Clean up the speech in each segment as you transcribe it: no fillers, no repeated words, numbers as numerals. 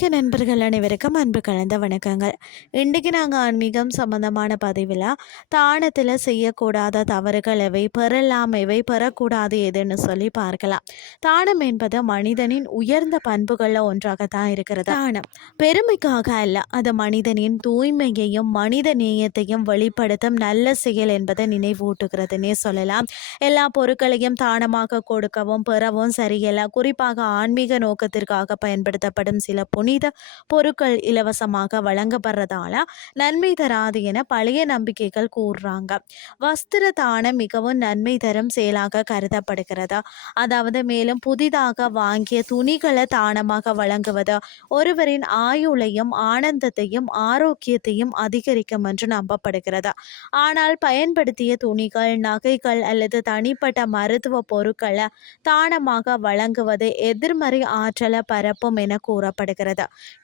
ஆன்மீக நண்பர்கள் அனைவருக்கும் அன்பு கலந்த வணக்கங்கள். இன்றைக்கு நாங்கள் ஆன்மீகம் சம்பந்தமான பதிவில் தானத்தில் செய்யக்கூடாத தவறுகள் எவை, பெறலாம் எவை, பெறக்கூடாது எதுன்னு சொல்லி பார்க்கலாம். தானம் என்பது மனிதனின் உயர்ந்த பண்புகளில் ஒன்றாகத்தான் இருக்கிறது. தானம் பெருமைக்காக அல்ல, அது மனிதனின் தூய்மையையும் மனித நேயத்தையும் வெளிப்படுத்தும் நல்ல செயல் என்பதை நினைவூட்டுகிறதுனே சொல்லலாம். எல்லா பொருட்களையும் தானமாக கொடுக்கவும் பெறவும் சரியல்ல. குறிப்பாக ஆன்மீக நோக்கத்திற்காக பயன்படுத்தப்படும் சில புனித பொருட்கள் இலவசமாக வழங்கப்படுறதால நன்மை தராது என பழைய நம்பிக்கைகள் கூறுறாங்க. வஸ்திர தானம் மிகவும் நன்மை தரும் செயலாக கருதப்படுகிறது. அதாவது மேலும் புதிதாக வாங்கிய துணிகளை தானமாக வழங்குவது ஒருவரின் ஆயுளையும் ஆனந்தத்தையும் ஆரோக்கியத்தையும் அதிகரிக்கும் என்று நம்பப்படுகிறது. ஆனால் பயன்படுத்திய துணிகள், நகைகள் அல்லது தனிப்பட்ட மருத்துவ பொருட்களை தானமாக வழங்குவது எதிர்மறை ஆற்றலை பரப்பும் என கூறப்படுகிறது.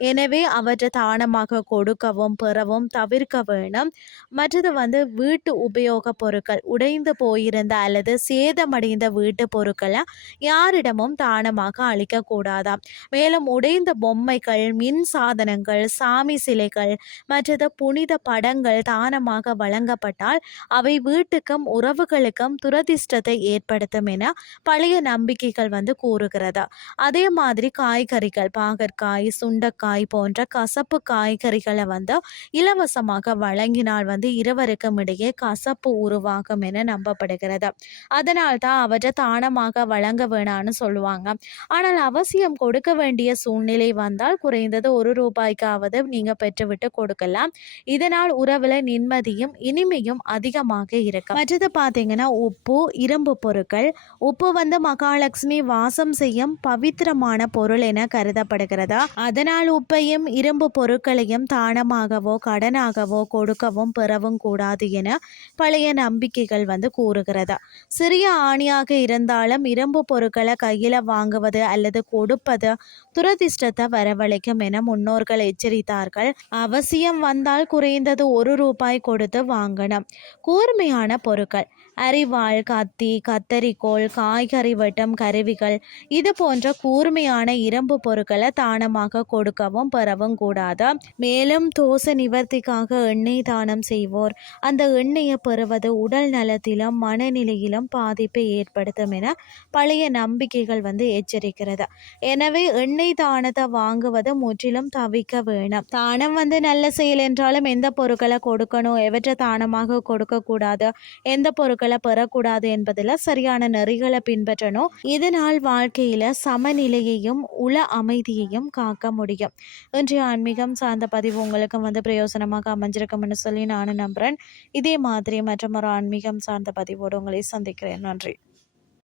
எனவே அவற்றை தானமாக கொடுக்கவும் பெறவும் தவிர்க்க வேணும். மற்றது வீட்டு உபயோக பொருட்கள், உடைந்து போயிருந்த அல்லது சேதமடைந்த வீட்டு பொருட்களை யாரிடமும் தானமாக அளிக்கக்கூடாதாம். மேலும் உடைந்த பொம்மைகள், மின் சாதனங்கள், சாமி சிலைகள் மற்றது புனித படங்கள் தானமாக வழங்கப்பட்டால் அவை வீட்டுக்கும் உறவுகளுக்கும் துரதிர்ஷ்டத்தை ஏற்படுத்தும் என பழைய நம்பிக்கைகள் கூறுகிறது. அதே மாதிரி காய்கறிகள், பாகற்காய், சுண்டைக்காய் போன்ற கசப்பு காய்கறிகளை இலவசமாக வழங்கினால் இருவருக்கும் இடையே கசப்பு உருவாகும் என நம்பப்படுகிறது. அதனால் தான் அவற்றை தானமாக வழங்க வேணான்னு சொல்லுவாங்க. ஆனால் அவசியம் கொடுக்க வேண்டிய சூழ்நிலை வந்தால் குறைந்தது ₹1 நீங்க பெற்றுவிட்டு கொடுக்கலாம். இதனால் உறவுல நிம்மதியும் இனிமையும் அதிகமாக இருக்கும். மற்றது பார்த்தீங்கன்னா உப்பு, இரும்பு பொருட்கள். உப்பு மகாலட்சுமி வாசம் செய்யும் பவித்திரமான பொருள் என கருதப்படுகிறதா. அதனால் உப்பையும் இரும்பு பொருட்களையும் தானமாகவோ கடனாகவோ கொடுக்கவும் பெறவும் கூடாது என பழைய நம்பிக்கைகள் கூறுகிறது. சிறிய ஆணியாக இருந்தாலும் இரும்பு பொருட்களை கையில் வாங்குவது அல்லது கொடுப்பது துரதிர்ஷ்டத்தை வரவழைக்கும் என முன்னோர்கள் எச்சரித்தார்கள். அவசியம் வந்தால் குறைந்தது ₹1 கொடுத்து வாங்கணும். கூர்மையான பொருட்கள், அரிவாள், கத்தி, கத்தரிக்கோல், காய்கறி வெட்டும் கருவிகள் இது போன்ற கூர்மையான இரும்பு பொருட்களை தானமாக கொடுக்கவும் பெறவும் கூடாது. மேலும் தோச நிவர்த்திக்காக எண்ணெய் தானம் செய்வோர் அந்த எண்ணெயை பெறுவது உடல் நலத்திலும் மனநிலையிலும் பாதிப்பை ஏற்படுத்தும் என பழைய நம்பிக்கைகள் எச்சரிக்கிறது. எனவே எண்ணெய் தானத்தை வாங்குவது முற்றிலும் தவிர்க்க வேணும். தானம் நல்ல செயல் என்றாலும் எந்த பொருட்களை கொடுக்கணும், எவற்றை தானமாக கொடுக்கக்கூடாது, எந்த பொருட்களை பெறக்கூடாது என்பதில் சரியான நெறிகளை பின்பற்றணும். இதனால் வாழ்க்கையில சமநிலையையும் உள அமைதியையும் காக்க முடியும். இன்றைய ஆன்மீகம் சார்ந்த பதிவு உங்களுக்கு பிரயோசனமாக அமைஞ்சிருக்கும்னு சொல்லி நானும் நம்புறேன். இதே மாதிரி மற்றும் ஒரு ஆன்மீகம் சார்ந்த பதிவோடு உங்களை சந்திக்கிறேன். நன்றி.